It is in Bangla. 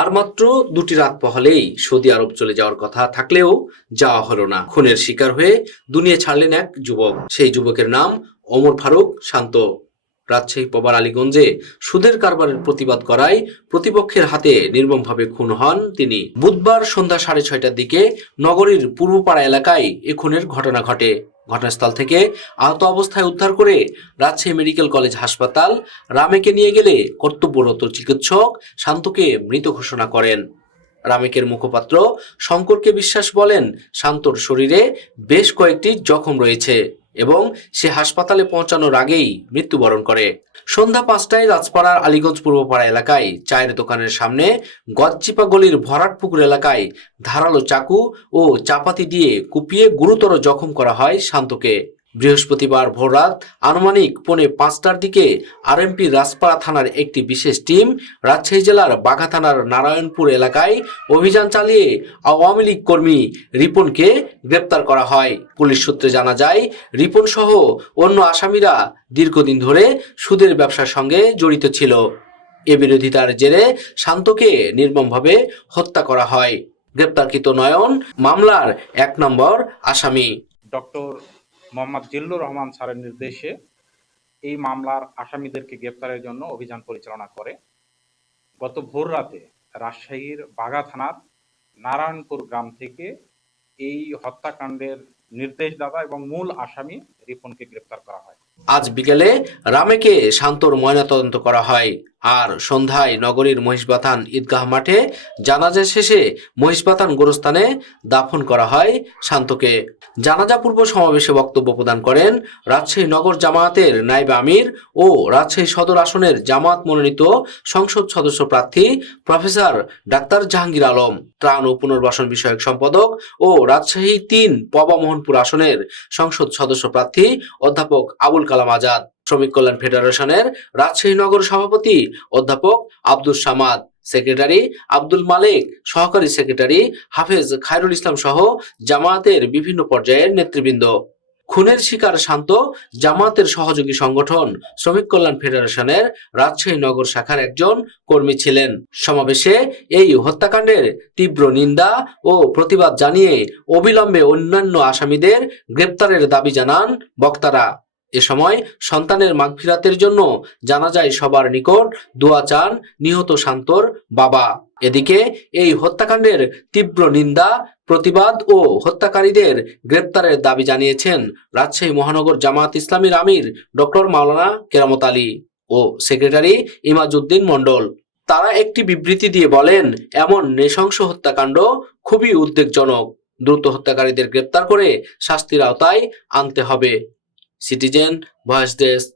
আর মাত্র 2টি রাত পহলেই সৌদি আরব চলে যাওয়ার কথা থাকলেও যাওয়া হলো না। খুনের শিকার হয়ে দুনিয়া ছাড়লেন এক যুবক। সেই যুবকের নাম ওমর ফারুক শান্ত। রাজশাহী পবার আলীগঞ্জে সুদের কারবারের প্রতিবাদ করায় প্রতিপক্ষের হাতে নির্মমভাবে খুন হন তিনি। বুধবার সন্ধ্যা 6:30টার দিকে নগরীর পূর্বপাড়া এলাকায় এ খুনের ঘটনা ঘটে। ঘটনাস্থল থেকে আহত অবস্থায় উদ্ধার করে রাজশাহী মেডিকেল কলেজ হাসপাতাল রামেকে নিয়ে গেলে কর্তব্যরত চিকিৎসক শান্তকে মৃত ঘোষণা করেন। রামেকের মুখপাত্র শঙ্করকে বিশ্বাস বলেন, শান্তর শরীরে বেশ কয়েকটি জখম রয়েছে এবং সে হাসপাতালে পৌঁছানোর আগেই মৃত্যুবরণ করে। সন্ধ্যা 5টায় রাজপাড়ার আলীগঞ্জ পূর্বপাড়া এলাকায় চায়ের দোকানের সামনে গজচিপা গলির ভরাটপুকুর এলাকায় ধারালো চাকু ও চাপাতি দিয়ে কুপিয়ে গুরুতর জখম করা হয় শান্তকে। বৃহস্পতিবার ভোররাত আনুমানিক 4:45টার দিকে আরএমপি রাজপাড়া থানার একটি বিশেষ টিম রাজশাহী জেলার বাঘা থানার নারায়ণপুর এলাকায় অভিযান চালিয়ে আওয়ামী লীগ কর্মী রিপনকে গ্রেপ্তার করা হয়। পুলিশ সূত্রে জানা যায়, রিপন সহ অন্য আসামিরা দীর্ঘদিন ধরে সুদের ব্যবসার সঙ্গে জড়িত ছিল। এ বিরোধিতার জেরে শান্তকে নির্মমভাবে হত্যা করা হয়। গ্রেপ্তারকৃত নয়ন মামলার 1 নম্বর আসামি। ডক্টর মোহাম্মদ জিল্লুর রহমান স্যারের নির্দেশে এই মামলার আসামিদেরকে গ্রেপ্তারের জন্য অভিযান পরিচালনা করে গত ভোর রাতে রাজশাহীর বাঘা থানার নারায়ণপুর গ্রাম থেকে এই হত্যাকাণ্ডের নির্দেশদাতা এবং মূল আসামি রিপনকে গ্রেপ্তার করা হয়। আজ বিকেলে রামেকে শান্তর ময়নাতদন্ত করা হয়। আর সন্ধ্যায় নগরীর মহিষবাথান ঈদগাহ মাঠে জানাজা শেষে মহিষবাথান গোরস্থানে দাফন করা হয় শান্তকে। জানাজা পূর্ব সমাবেশে বক্তব্য প্রদান করেন রাজশাহী নগর জামায়াতের নায়েব আমির ও রাজশাহী সদর আসনের জামায়াত মনোনীত সংসদ সদস্য প্রার্থী প্রফেসর ডাক্তার জাহাঙ্গীর আলম, ত্রাণ ও পুনর্বাসন বিষয়ক সম্পাদক ও রাজশাহী 3 পবা মোহনপুর আসনের সংসদ সদস্য প্রার্থী অধ্যাপক আবুল কালাম আজাদ, শ্রমিক কল্যাণ ফেডারেশনের রাজশাহী নগর সভাপতি অধ্যাপক আব্দুস সামাদ, সেক্রেটারি আব্দুল মালিক, সহকারী সেক্রেটারি হাফেজ খায়রুল ইসলাম সহ জামায়াতের বিভিন্ন পর্যায়ের নেতৃবৃন্দ। খুনের শিকার শান্ত জামায়াতের সহযোগী সংগঠন শ্রমিক কল্যাণ ফেডারেশনের রাজশাহী নগর শাখার একজন কর্মী ছিলেন। সমাবেশে এই হত্যাকাণ্ডের তীব্র নিন্দা ও প্রতিবাদ জানিয়ে অবিলম্বে অন্যান্য আসামিদের গ্রেপ্তারের দাবি জানান বক্তারা। এ সময় সন্তানের মাগফিরাতের জন্য জানাজায় সবার নিকট দোয়া চান নিহত শান্তর বাবা। এদিকে এই হত্যাকাণ্ডের তীব্র নিন্দা, প্রতিবাদ ও হত্যাকারীদের গ্রেপ্তারের দাবি জানিয়েছেন রাজশাহী মহানগর জামায়াত ইসলামীর আমির ডক্টর মাওলানা কেরামত আলী ও সেক্রেটারি ইমাজউদ্দিন মণ্ডল। তারা একটি বিবৃতি দিয়ে বলেন, এমন নৃশংস হত্যাকাণ্ড খুবই উদ্বেগজনক। দ্রুত হত্যাকারীদের গ্রেপ্তার করে শাস্তির আওতায় আনতে হবে। Citizen voice desk.